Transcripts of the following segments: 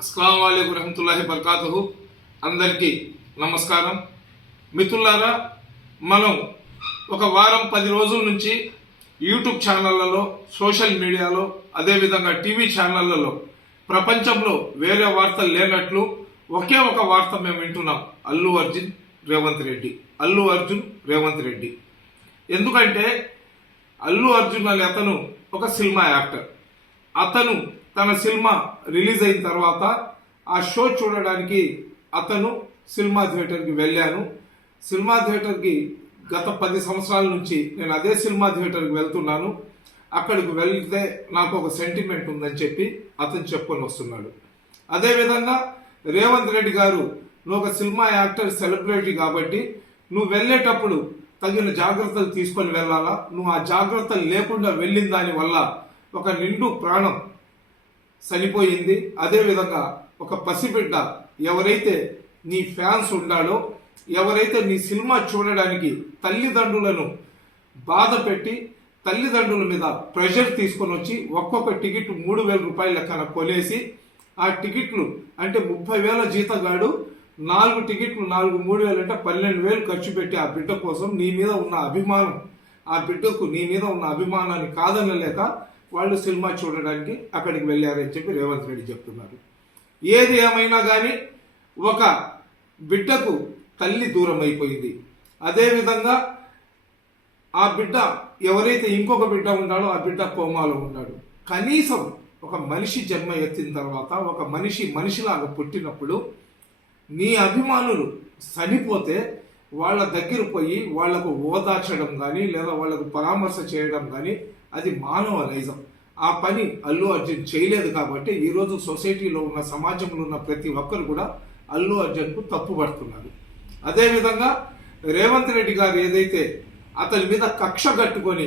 అస్సలం వాలేకు రహమతుల్లాహి బర్కాతుహు అందరికీ నమస్కారం. మిత్రులారా మనం ఒక వారం పది రోజుల నుంచి యూట్యూబ్ ఛానళ్ళలో సోషల్ మీడియాలో అదేవిధంగా టీవీ ఛానళ్ళలో ప్రపంచంలో వేరే వార్తలు లేనట్లు ఒకే ఒక వార్త మేము వింటున్నాం. అల్లు అర్జున్ రేవంత్ రెడ్డి. అల్లు అర్జున్ రేవంత్ రెడ్డి. ఎందుకంటే అల్లు అర్జున్ అనే అతను ఒక సినిమా యాక్టర్. అతను తన సినిమా రిలీజ్ అయిన తర్వాత ఆ షో చూడడానికి అతను సినిమా థియేటర్కి వెళ్ళాను. సినిమా థియేటర్కి గత పది సంవత్సరాల నుంచి నేను అదే సినిమా థియేటర్కి వెళ్తున్నాను. అక్కడికి వెళ్తే నాకు ఒక సెంటిమెంట్ ఉందని చెప్పి అతను చెప్పుకొని వస్తున్నాడు. అదేవిధంగా రేవంత్ రెడ్డి గారు నువ్వు ఒక సినిమా యాక్టర్ సెలబ్రిటీ కాబట్టి నువ్వు వెళ్ళేటప్పుడు తగిన జాగ్రత్తలు తీసుకొని వెళ్ళాలా? నువ్వు ఆ జాగ్రత్తలు లేకుండా వెళ్ళిన దాని వల్ల ఒక నిండు ప్రాణం చనిపోయింది అదేవిధంగా ఒక పసిబిడ్డ ఎవరైతే నీ ఫ్యాన్స్ ఉండాలో ఎవరైతే నీ సినిమా చూడడానికి తల్లిదండ్రులను బాధ పెట్టి తల్లిదండ్రుల మీద ప్రెషర్ తీసుకొని వచ్చి ఒక్కొక్క టికెట్ మూడు వేల రూపాయల లెక్కన కొనేసి ఆ టికెట్లు అంటే ముప్పై వేల జీతగాడు నాలుగు టికెట్లు నాలుగు మూడు వేలు అంటే పన్నెండు వేలు ఖర్చు పెట్టి ఆ బిడ్డ కోసం నీ మీద ఉన్న అభిమానం ఆ బిడ్డకు నీ మీద ఉన్న అభిమానాన్ని కాదనలేక వాళ్ళు సినిమా చూడడానికి అక్కడికి వెళ్ళారని చెప్పి రేవంత్ రెడ్డి చెప్తున్నారు. ఏది ఏమైనా కానీ ఒక బిడ్డకు తల్లి దూరం అయిపోయింది. అదేవిధంగా ఆ బిడ్డ ఎవరైతే ఇంకొక బిడ్డ ఉన్నాడో ఆ బిడ్డ కోమాలో ఉన్నాడు. కనీసం ఒక మనిషి జన్మ ఎత్తిన తర్వాత ఒక మనిషి మనిషిలాగా పుట్టినప్పుడు నీ అభిమానులు చనిపోతే వాళ్ళ దగ్గర పోయి వాళ్ళకు ఓదార్చడం కానీ లేదా వాళ్ళకు పరామర్శ చేయడం కానీ అది మానవ నైజం ఆ పని అల్లు అర్జున్ చేయలేదు కాబట్టి ఈరోజు సొసైటీలో ఉన్న సమాజంలో ఉన్న ప్రతి ఒక్కరు కూడా అల్లు అర్జున్కు తప్పుపడుతున్నారు అదేవిధంగా రేవంత్ రెడ్డి గారు ఏదైతే అతని మీద కక్ష కట్టుకొని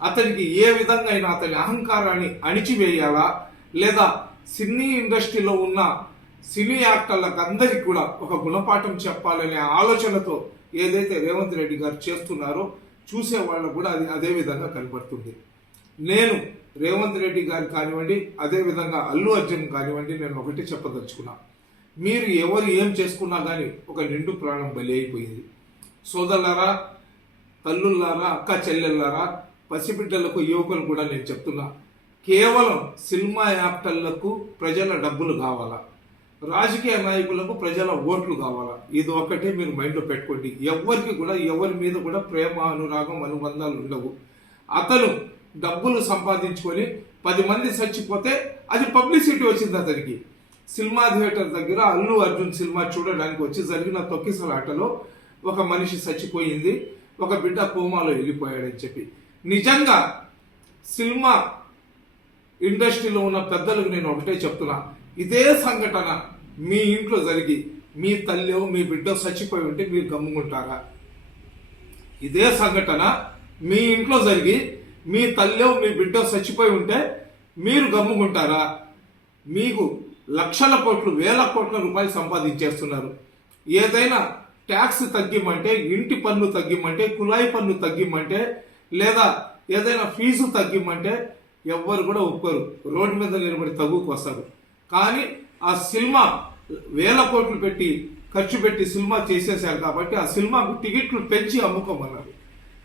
అతనికి ఏ విధంగా అయినా అతని అహంకారాన్ని అణిచివేయాలా లేదా సినీ ఇండస్ట్రీలో ఉన్న సినీ యాక్టర్లకు అందరికీ కూడా ఒక గుణపాఠం చెప్పాలనే ఆలోచనతో ఏదైతే రేవంత్ రెడ్డి గారు చేస్తున్నారో చూసే వాళ్ళకు కూడా అది అదే విధంగా కనపడుతుంది. నేను రేవంత్ రెడ్డి గారు కానివ్వండి అదేవిధంగా అల్లు అర్జున్ కానివ్వండి నేను ఒకటి చెప్పదలుచుకున్నా. మీరు ఎవరు ఏం చేసుకున్నా కానీ ఒక నిండు ప్రాణం బలి అయిపోయింది. సోదరులారా తల్లుల్లారా అక్క చెల్లెళ్ళారా పసిబిడ్డలకు యువకులు కూడా నేను చెప్తున్నా కేవలం సినిమా యాక్టర్లకు ప్రజల డబ్బులు కావాలా? రాజకీయ నాయకులకు ప్రజల ఓట్లు కావాలా? ఇది ఒక్కటే మీరు మైండ్లో పెట్టుకోండి. ఎవరికి కూడా ఎవరి మీద కూడా ప్రేమ అనురాగం అనుబంధాలు ఉండవు. అతను డబ్బులు సంపాదించుకొని పది మంది చచ్చిపోతే అది పబ్లిసిటీ వచ్చింది అతనికి. సినిమా థియేటర్ దగ్గర అల్లు అర్జున్ సినిమా చూడడానికి వచ్చి జరిగిన తొక్కిసలాటలో ఒక మనిషి చచ్చిపోయింది. ఒక బిడ్డ కోమాలో వెళ్ళిపోయాడని చెప్పి. నిజంగా సినిమా ఇండస్ట్రీలో ఉన్న పెద్దలకు నేను ఒకటే చెప్తున్నా. ఇదే సంఘటన మీ ఇంట్లో జరిగి మీ తల్లి మీ బిడ్డ చచ్చిపోయి ఉంటే మీరు గమ్ముకుంటారా? ఇదే సంఘటన మీ ఇంట్లో జరిగి మీ తల్లి మీ బిడ్డ చచ్చిపోయి ఉంటే మీరు గమ్ముకుంటారా? మీకు లక్షల కోట్లు వేల కోట్ల రూపాయలు సంపాదించేస్తున్నారు. ఏదైనా ట్యాక్స్ తగ్గిమంటే ఇంటి పన్ను తగ్గిమంటే కుళాయి పన్ను తగ్గిమంటే లేదా ఏదైనా ఫీజు తగ్గిమంటే ఎవ్వరు కూడా ఒప్పుకోరు. రోడ్డు మీద నిలబడి తగ్గుకు వస్తారు కానీ ఆ సినిమా వేల కోట్లు పెట్టి ఖర్చు పెట్టి సినిమా చేసేసారు కాబట్టి ఆ సినిమాకు టికెట్లు పెంచి అమ్ముకోమన్నారు.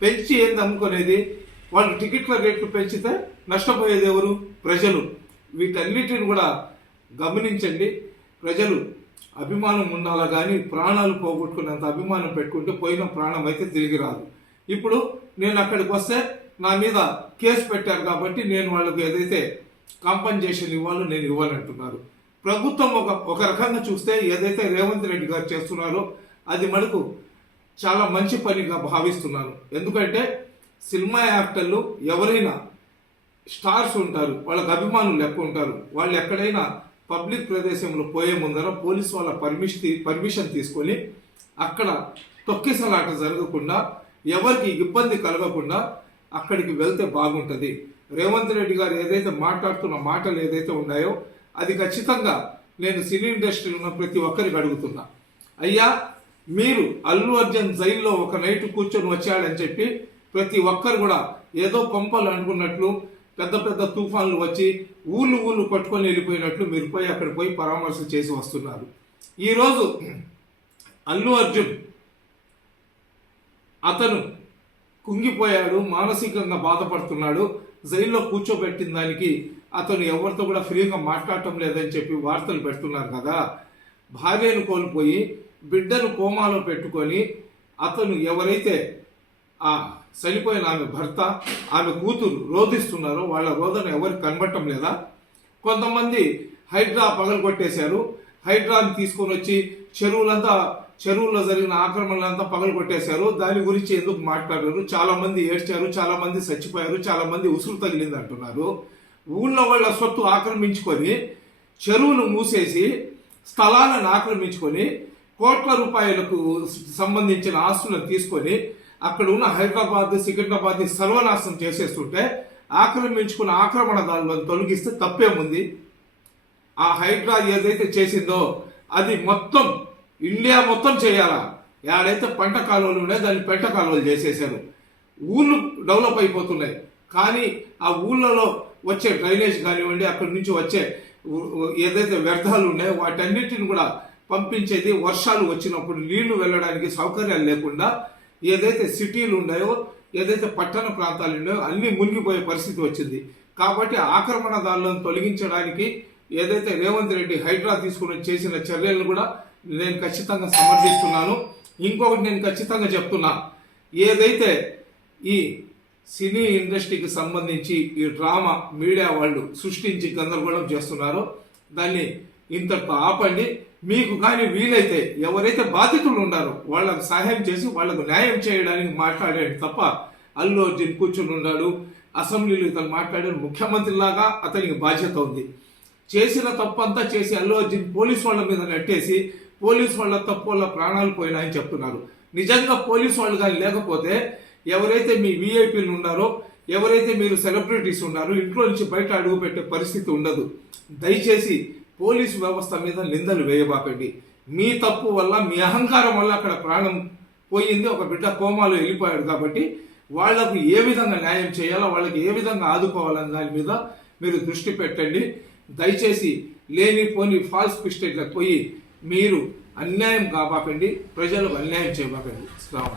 పెంచి ఏంది అమ్ముకునేది? వాళ్ళు టికెట్ల రేట్లు పెంచితే నష్టపోయేది ఎవరు? ప్రజలు. వీటన్నిటిని కూడా గమనించండి. ప్రజలు అభిమానం ఉండాలా కానీ ప్రాణాలు పోగొట్టుకున్నంత అభిమానం పెట్టుకుంటే పోయిన ప్రాణం అయితే తిరిగి రాదు. ఇప్పుడు నేను అక్కడికి వస్తే నా మీద కేసు పెట్టారు కాబట్టి నేను వాళ్ళకి ఏదైతే కాంపన్సేషన్ ఇవ్వాలో నేను ఇవ్వాలంటున్నారు. ప్రభుత్వం ఒక ఒక రకంగా చూస్తే ఏదైతే రేవంత్ రెడ్డి గారు చేస్తున్నారో అది మనకు చాలా మంచి పనిగా భావిస్తున్నాను ఎందుకంటే సినిమా యాక్టర్లు ఎవరైనా స్టార్స్ ఉంటారు వాళ్ళకి అభిమానులు ఎక్కువ ఉంటారు. వాళ్ళు ఎక్కడైనా పబ్లిక్ ప్రదేశంలో పోయే ముందర పోలీస్ వాళ్ళ పర్మిషన్ పర్మిషన్ తీసుకొని అక్కడ తొక్కిసలాట జరగకుండా ఎవరికి ఇబ్బంది కలగకుండా అక్కడికి వెళ్తే బాగుంటుంది. రేవంత్ రెడ్డి గారు ఏదైతే మాట్లాడుతున్న మాటలు ఏదైతే ఉన్నాయో అది ఖచ్చితంగా నేను సినీ ఇండస్ట్రీలో ఉన్న ప్రతి ఒక్కరికి అడుగుతున్నా. అయ్యా మీరు అల్లు అర్జున్ జైల్లో ఒక నైట్ కూర్చొని వచ్చాడని చెప్పి ప్రతి ఒక్కరు కూడా ఏదో పంపలు అనుకున్నట్లు పెద్ద పెద్ద తుఫాన్లు వచ్చి ఊళ్ళు ఊళ్ళు పట్టుకొని వెళ్ళిపోయినట్లు మీరు పోయి అక్కడ పోయి పరామర్శ చేసి వస్తున్నారు. ఈరోజు అల్లు అర్జున్ అతను కుంగిపోయాడు మానసికంగా బాధపడుతున్నాడు. జైల్లో కూర్చోబెట్టిన దానికి అతను ఎవరితో కూడా ఫ్రీగా మాట్లాడటం లేదని చెప్పి వార్తలు పెడుతున్నారు కదా. భార్యను కోల్పోయి బిడ్డను కోమాలో పెట్టుకొని అతను ఎవరైతే ఆ చనిపోయిన ఆమె భర్త ఆమె కూతురు రోధిస్తున్నారో వాళ్ళ రోదన ఎవరికి కనబడటం లేదా? కొంతమంది హైడ్రా పగలగొట్టేశారు. హైడ్రాని తీసుకొని వచ్చి చెరువులంతా చెరువుల్లో జరిగిన ఆక్రమణలంతా పగలు కొట్టేశారు. దాని గురించి ఎందుకు మాట్లాడారు? చాలా మంది ఏడ్చారు చాలా మంది చచ్చిపోయారు చాలా మంది ఉసురు తగిలింది అంటున్నారు. ఊళ్ళో వాళ్ళ సొత్తు ఆక్రమించుకొని చెరువును మూసేసి స్థలాలను ఆక్రమించుకొని కోట్ల రూపాయలకు సంబంధించిన ఆస్తులను తీసుకొని అక్కడ ఉన్న హైదరాబాద్ సికింద్రాబాద్ సర్వనాశనం చేసేస్తుంటే ఆక్రమించుకున్న ఆక్రమణదారులను తొలగిస్తే తప్పేముంది? ఆ హైడ్రా ఏదైతే చేసిందో అది మొత్తం ఇండియా మొత్తం చేయాలా? ఏడైతే పంట కాలువలు ఉన్నాయో దాన్ని పెంట కాలువలు చేసేసారు ఊళ్ళు డెవలప్ అయిపోతున్నాయి. కానీ ఆ ఊళ్ళలో వచ్చే డ్రైనేజ్ కానివ్వండి అక్కడి నుంచి వచ్చే ఏదైతే వ్యర్థాలు ఉన్నాయో వాటన్నిటిని కూడా పంపించేది వర్షాలు వచ్చినప్పుడు నీళ్ళు వెళ్ళడానికి సౌకర్యాలు లేకుండా ఏదైతే సిటీలు ఉన్నాయో ఏదైతే పట్టణ ప్రాంతాలు ఉన్నాయో అన్ని మునిగిపోయే పరిస్థితి వచ్చింది. కాబట్టి ఆక్రమణదారులను తొలగించడానికి ఏదైతే రేవంత్ రెడ్డి హైడ్రా తీసుకుని చేసిన చర్యలను కూడా నేను ఖచ్చితంగా సమర్థిస్తున్నాను. ఇంకొకటి నేను ఖచ్చితంగా చెప్తున్నా. ఏదైతే ఈ సినీ ఇండస్ట్రీకి సంబంధించి ఈ డ్రామా మీడియా వాళ్ళు సృష్టించి గందరగోళం చేస్తున్నారో దాన్ని ఇంతటితో ఆపండి. మీకు కానీ వీలైతే ఎవరైతే బాధితులు ఉన్నారో వాళ్ళకు సహాయం చేసి వాళ్ళకు న్యాయం చేయడానికి మాట్లాడాడు తప్ప అల్లు అర్జున్ కూర్చుని ఉన్నాడు అసెంబ్లీలో ఇతను మాట్లాడాడు ముఖ్యమంత్రి లాగా అతనికి బాధ్యత ఉంది. చేసిన తప్పంతా చేసి అల్లు అర్జున్ పోలీస్ వాళ్ళ మీద నెట్టేసి పోలీస్ వాళ్ళ తప్పు వల్ల ప్రాణాలు పోయినాయని చెప్తున్నారు. నిజంగా పోలీస్ వాళ్ళు కానీ లేకపోతే ఎవరైతే మీ విఐపీలు ఉన్నారో ఎవరైతే మీరు సెలబ్రిటీస్ ఉన్నారో ఇంట్లో నుంచి బయట అడుగు పెట్టే పరిస్థితి ఉండదు. దయచేసి పోలీసు వ్యవస్థ మీద నిందలు వేయబాకండి. మీ తప్పు వల్ల మీ అహంకారం వల్ల అక్కడ ప్రాణం పోయింది ఒక బిడ్డ కోమాలో వెళ్ళిపోయాడు కాబట్టి వాళ్ళకు ఏ విధంగా న్యాయం చేయాలో వాళ్ళకి ఏ విధంగా ఆదుకోవాలన్న దాని మీద మీరు దృష్టి పెట్టండి. దయచేసి లేనిపోని ఫాల్స్ పిస్టేట్లకు పోయి మీరు అన్యాయం కాపాకండి ప్రజలకు అన్యాయం చేయబాకండి అస్సలాము